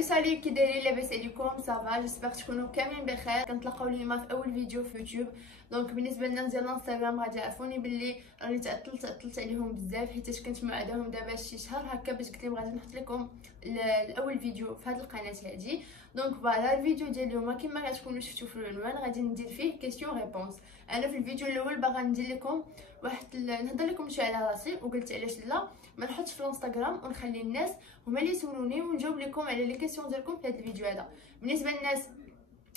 سالي كي دايرين؟ لاباس عليكم؟ صافا جيسبر تكونوا كاملين بخير. كنتلاقاو اليوم في اول فيديو في يوتيوب. دونك بالنسبه للناس ديال الانستغرام غادي يعرفوني باللي راني تعطلت عليهم بزاف، حيت كنت موعداهم دابا شي شهر هكا باش قلت لهم غادي نحط لكم الاول فيديو في هذه القناه هذه. دونك فوالا الفيديو ديال اليوم كما غتكونوا شفتوا في العنوان غادي ندير فيه كيسيون ريبونس. انا في الفيديو الاول باغا ندير لكم نهضر لكم شويه على راسي، وقلت علاش لا ما نحطش في الانستغرام ونخلي الناس هما اللي يسولوني ونجاوب لكم على لي كيسيون ديالكم في هذا الفيديو هذا. بالنسبه للناس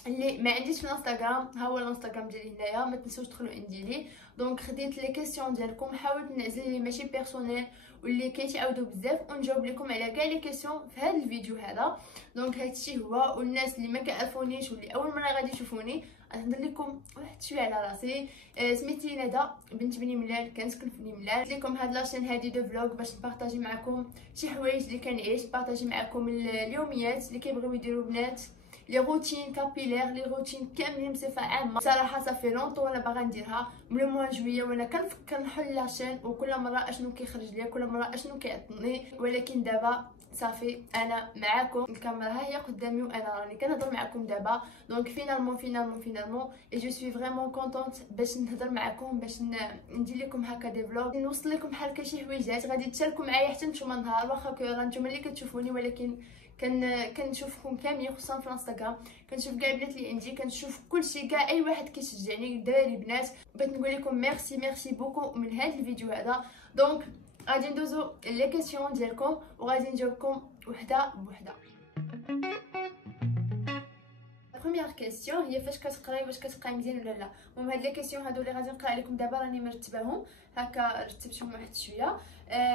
اللي ما عنديش في الانستغرام، ها هو الانستغرام ديالي هنايا، ما تنسوش تدخلوا عندي لي. دونك خديت لي كيسيون ديالكم، حاولت نعزل لي ماشي بيرسونيل واللي كيتعاودوا بزاف ونجاوب لكم على كاع لي كيسيون في هذا الفيديو هذا. دونك هادشي هو. والناس اللي ما كيعرفونيش واللي اول مره غادي يشوفوني نهضر لكم واحد شويه على راسي. سميتي ندى بنت بني ملال، كنسكن في بني ملال. قلت لكم هاد لاشين هادي دو فلوغ باش نبارطاجي معكم شي حوايج اللي كنعيش، نبارطاجي معكم اليوميات اللي كيبغيو يديروا بنات، لي روتين كابيلير، لي روتين كاملين بصفه عامه. صراحه صافي لونطو وانا باغا نديرها من لو موان جويه، وانا كنفكر نحل لاشين وكل مره اشنو كيخرج ليا، كل مره اشنو كيعطني. ولكن دابا صافي انا معاكم، الكاميرا ها هي قدامي وانا راني كنهضر معكم دابا. دونك فينالمون اي جو سوي فريمون كونطونت باش نهضر معكم، باش ندير لكم هكا دي فلوغ، نوصل لكم بحال هكا شي حويجات غادي تشاركوا معايا حتى نتوما النهار. واخا راه نتوما اللي كتشوفوني، ولكن كنشوفكم كاملين، خصوصا في الانستغرام كنشوف كاع البنات اللي عندي، كنشوف كلشي، كاع اي واحد كيشجعني، دراري بنات. بغيت نقول لكم ميرسي بوكو من هذا الفيديو هذا. دونك غادي ندوزو لي كيسيون ديالكم وغادي نجاوبكم وحده بوحده. بروميير كيسيون هي فاش كتقراي واش كتقراي مزيان ولا لا. المهم هاد لي كيسيون هادو اللي غادي نقرا عليكم دابا راني مرتباهم هكا، رتبتهم واحد شويه.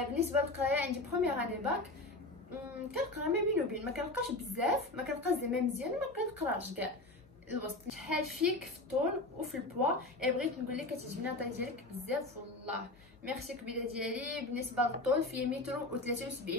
بالنسبه للقرايه عندي بروميير اني باك، كنقرا ما بين وبين، ما كنلقاش بزاف، ما كنلقاش زعما مزيان، ما كنقراش كاع الوسط. شحال فيك في الطول وفي البوا؟ بغيت نقول لك كتعجبني الطاي ديالك بزاف والله، ميرسي كبيده ديالي. بالنسبه للطول فيا متر و73،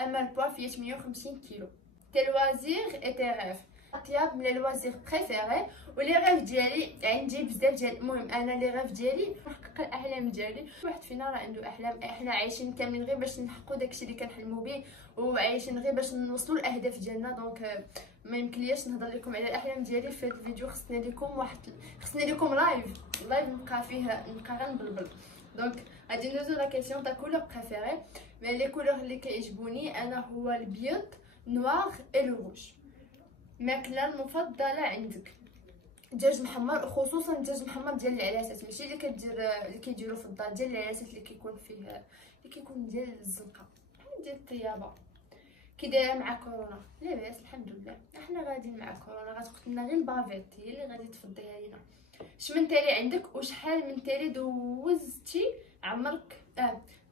اما البوا فيا 58 كيلو. تي لوازير اي تي ريف، اطيب من الوازير بريفيري ولي ريف ديالي عندي بزاف ديال. المهم انا لي ريف ديالي نحقق الاحلام ديالي. واحد فينا راه عنده احلام، احنا عايشين كاملين غير باش نحققوا داكشي اللي كنحلموا به، وعايشين غير باش نوصلوا الاهداف ديالنا. دونك ما يمكنليش نهضر لكم على الاحلام ديالي في هذا الفيديو، خصني لكم لايف نبقى فيه نبقى غنبلبل. دونك غادي ندوزو لا كيسيون تا كولور بريفيري. مي لي كولور اللي كيعجبوني انا هو البيض، نوار اي لو روج. ماكله المفضله عندك؟ دجاج محمر، خصوصا الدجاج محمر ديال العلاسات، ماشي اللي كيديروا في الدار، ديال العلاسات اللي كيكون فيه اللي كيكون ديال الزنقه ديال الطيابه. كي دايره مع كورونا؟ لاباس الحمد لله، احنا غاديين مع كورونا. غتقتلنا غير البافيت هي اللي غادي تفضيها لينا. شمن تالي عندك وشحال من تالي دوزتي عمرك؟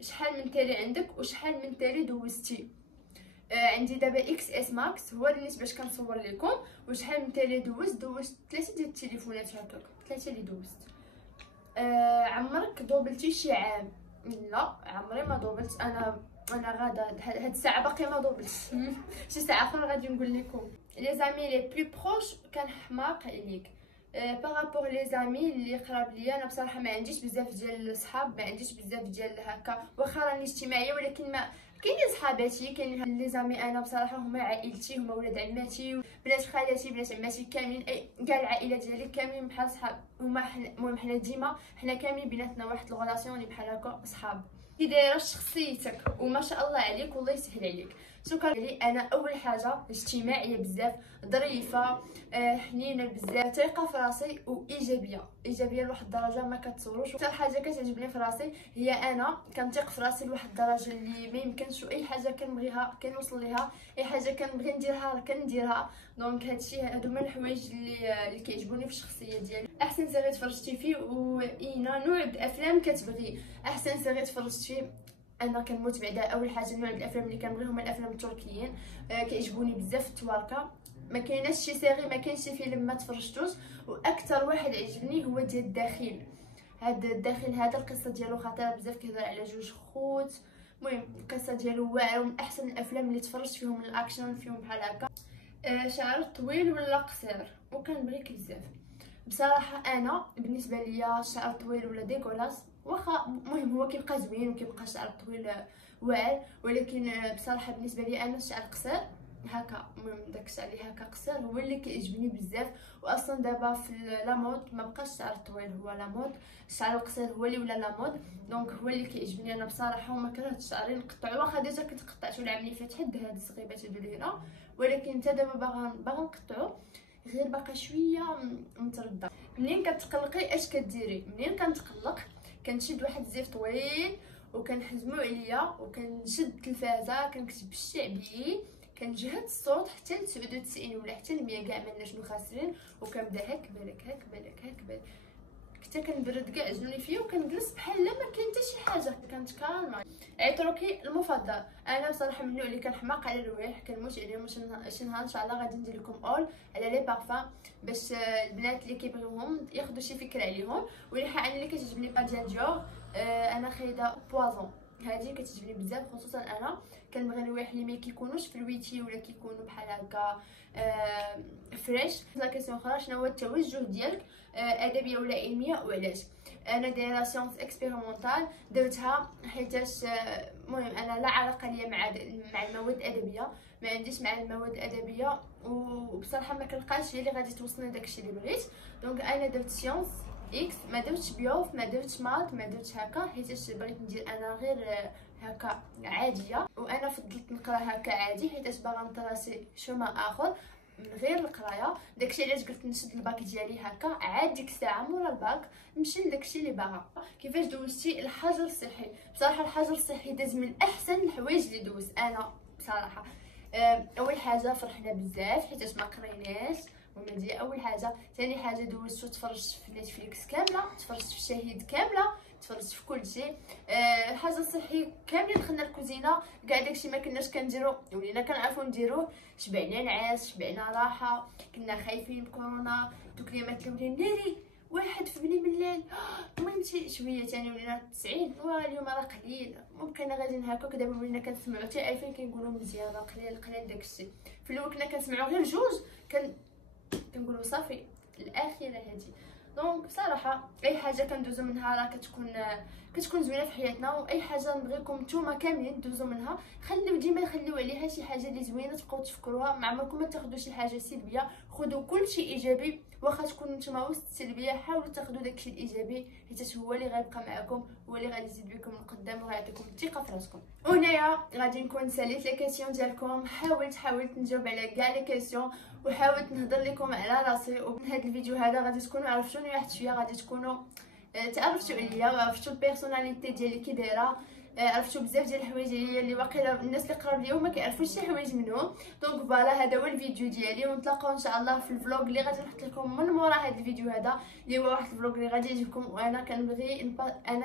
شحال من تالي عندك وشحال من تالي دوزتي؟ عندي دابا اكس اس ماكس، هو اللي باش كنصور لكم. وشحال من تالي دوزت 3 ديال التليفونات هكاك، 3 اللي دوزت. عمرك دوبلتي شي عام؟ لا عمري ما دوبلت. انا غادا هاد الساعه باقي ما دوبلتش شي ساعه اخرى غادي نقول لكم. لي زامي لي بلو بروش كان حماق عليك؟ بارابور لي زامي اللي قراب ليا، انا بصراحه ما عنديش بزاف ديال الصحاب، ما عنديش بزاف ديال هكا، واخا راني اجتماعيه ولكن ما كاينين صحاباتي، كاينين لي زامي انا بصراحه هما عائلتي، هما ولاد عماتي، بنات خالاتي، بنات عماتي، كاملين كاع العائله ديالي كاملين بحال صحاب هما. المهم حنا ديما حنا كاملين بيناتنا واحد الغولاسيون اللي بحال هكا صحاب. كي دايره شخصيتك؟ وما شاء الله عليك والله يسهل عليك. شكرا لي. انا اول حاجه اجتماعيه بزاف، ظريفه، حنينه بزاف، ثقه في راسي وايجابيه لواحد الدرجه ما كتصوروش. اكثر حاجه كتعجبني في راسي هي انا كنثق في راسي لواحد الدرجه اللي ما يمكنش، اي حاجه كنبغيها كنوصل ليها، اي حاجه كنبغي نديرها كنديرها. دونك هادشي هادو من الحوايج اللي كيعجبوني في الشخصيه ديالي. احسن سيري تفرجتي فيه واينا نوع الافلام كتبغي؟ احسن سيري تفرجت فيه انا كنموت بعدا اول حاجه نوع الافلام اللي كنبغي هما الافلام التركيين، كيعجبوني بزاف التواركه. ما كايناش شي سيري، ما كاينش شي فيلم ما تفرجتوش. واكثر واحد عجبني هو ديال الداخل. هذا الداخل هذا القصه ديالو خطيره بزاف، كيهضر على جوج خوت. المهم القصه ديالو واعره ومن احسن الافلام اللي تفرجت فيهم، الاكشن فيهم بحال هكا. شعر طويل ولا قصير؟ وكنبغيك بزاف بصراحه. انا بالنسبه ليا الشعر طويل ولا ديكولاس واخا، المهم هو كيبقى زوين وكيبقى الشعر طويل واعر، ولكن بصراحه بالنسبه لي انا الشعر قصير هكا. المهم داك الشعر اللي هكا قصير هو اللي كيعجبني بزاف. واصلا دابا في لا مود ما بقاش الشعر الطويل هو لا مود، الشعر القصير هو اللي ولا لا مود. دونك هو اللي كيعجبني انا بصراحه، وما كرهتش شعري نقطعو. واخا ديجا كنت قطعتو العام اللي فات حد هاد الصغيبات هادو لهنا، ولكن حتى دابا باغا نقطعو، غير باقا شويه متردده. منين كتقلقي اش كديري؟ منين كنتقلق كنشد واحد الزيف طويل وكنحزمو عليا وكنشد التلفازه كنكتب الشعبي، كنجهد الصوت حتى ل 99 ولا حتى ل 100 كاع مالنا شنو خاسرين، وكنبدا هاك بالك هاك بالك هاك بالك حتى كنبرد كاع جنوني فيا وكنجلس بحال لا ما كاين حتى شي حاجه. كانت كالمه. عطروكي المفضل انا بصراحه من النوع اللي كنحماق على الروايح، كنموت عليهم. شي نهار ان شاء الله غادي ندير لكم اول على لي بارفان باش البنات اللي كيبغيوهم ياخذوا شي فكره عليهم. والريحه انا اللي كتعجبني با ديال ديور، انا خايده بوازون، هذه كتعجبني بزاف. خصوصا انا كنبغي الروايح اللي ما كيكونوش في الويتي ولا كيكونوا بحال هكا فريش. لا كيسيون اخرى، شنو هو التوجه ديالك ادبيه ولا علميه وعلاش؟ انا دايره سيونس اكسبيريمونطال، درتها حيتاش المهم انا لا علاقه ليا مع المواد الادبيه، ما عنديش مع المواد الادبيه، وبصراحه ما كنلقاش هي اللي غادي توصلني داكشي اللي بغيت. دونك انا درت سيونس اكس، ما درتش بيوف، ما درتش مات، ما درتش هكا، حيتاش بغيت ندير انا غير هكا عاديه. وانا فضلت نقرا هكا عادي حيتاش باغا نطراسي شوما اخر من غير القرايه. داكشي علاش قلت نشد الباك ديالي هكا عاد ديك الساعه مورا الباك نمشي لداكشي اللي باغا. كيفاش دوزتي الحجر الصحي؟ بصراحه الحجر الصحي داز من احسن الحوايج اللي دوزت انا بصراحه. اول حاجه فرحنا بزاف حيتاش ما قريناش، ومن اول حاجه. ثاني حاجه دوزت تفرجت في نتفليكس كامله، تفرجت في الشهيد كامله، تفرجت في كل شيء. الحاجه الصحي كاملين دخلنا الكوزينه، كاع داكشي ما كناش كنديرو ولينا كنعرفو نديروه. شبعنا نعاس، شبعنا راحه، كنا خايفين بكورونا، دوك اليامات الاولين ناري واحد في بني بالليل. المهم شويه ثاني ولينا 90، واليوم راه قليل. ممكن غاديين هكاك دابا ولينا كنسمعوا حتى 2000 كنقولوا مزيان راه قليل داكشي. في الاول كنا كنسمعوا غير جوج كنقولوا صافي الاخيره هذه. دونك بصراحه اي حاجه كندوزو منها راه كتكون زوينه في حياتنا، واي حاجه نبغيكم نتوما كاملين دوزو منها. ديما خليو عليها شي حاجه اللي زوينه تبقاو تفكروها. ما عمركم ما تاخذوا شي حاجه سلبيه، خذوا كل شيء ايجابي. واخا تكونوا نتوما وسط السلبيه حاولوا تاخذوا داكشي الايجابي حيت هو اللي غيبقى معكم، هو اللي غادي يزيد بكم القدام وغيعطيكم الثقه في راسكم. وهنايا غادي نكون ساليت لي كيسيون ديالكم، حاولت نجاوب على كاع لي كيسيون وحاولت نهضر لكم على راسي. ومن هذا الفيديو هذا غادي تكونوا عرفتوني واحد شويه، غادي تكونوا تعرفتوا عليا وعرفتوا البيرسوناليتي ديالي كي دايره، عرفتوا بزاف ديال الحوايج اللي واقيلا الناس اللي قراو ليا ما كيعرفوش شي حوايج منهم. دونك فوالا هذا هو الفيديو ديالي، ونتلاقاو ان شاء الله في الفلوق اللي غادي نحط لكم من مورا هذا الفيديو هذا، اللي هو واحد الفلوق اللي غادي يعجبكم. وانا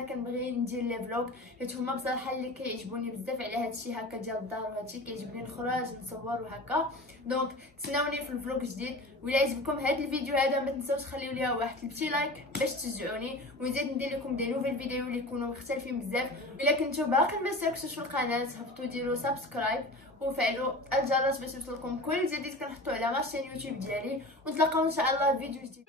كنبغي ندير لي فلوق حيت هما بصراحه اللي كيعجبوني بزاف على هذا الشيء هكا ديال الدار، وهذا الشيء كيعجبني نخرج نصور وهكا. دونك تسناوني في الفلوق جديد. ولا عجبكم هذا الفيديو هذا ما تنساوش تخليو ليا واحد البتي لايك باش تشجعوني، ونزيد ندير لكم دي نوفيل فيديو اللي يكونوا مختلفين بزاف. الا كنتو باقي ما اشتركتوش في القناه هبطوا ديروا سبسكرايب وفعلوا الجرس باش يوصلكم كل جديد كنحطو على ماشين يوتيوب ديالي. ونتلاقاو ان شاء الله في فيديو جديد.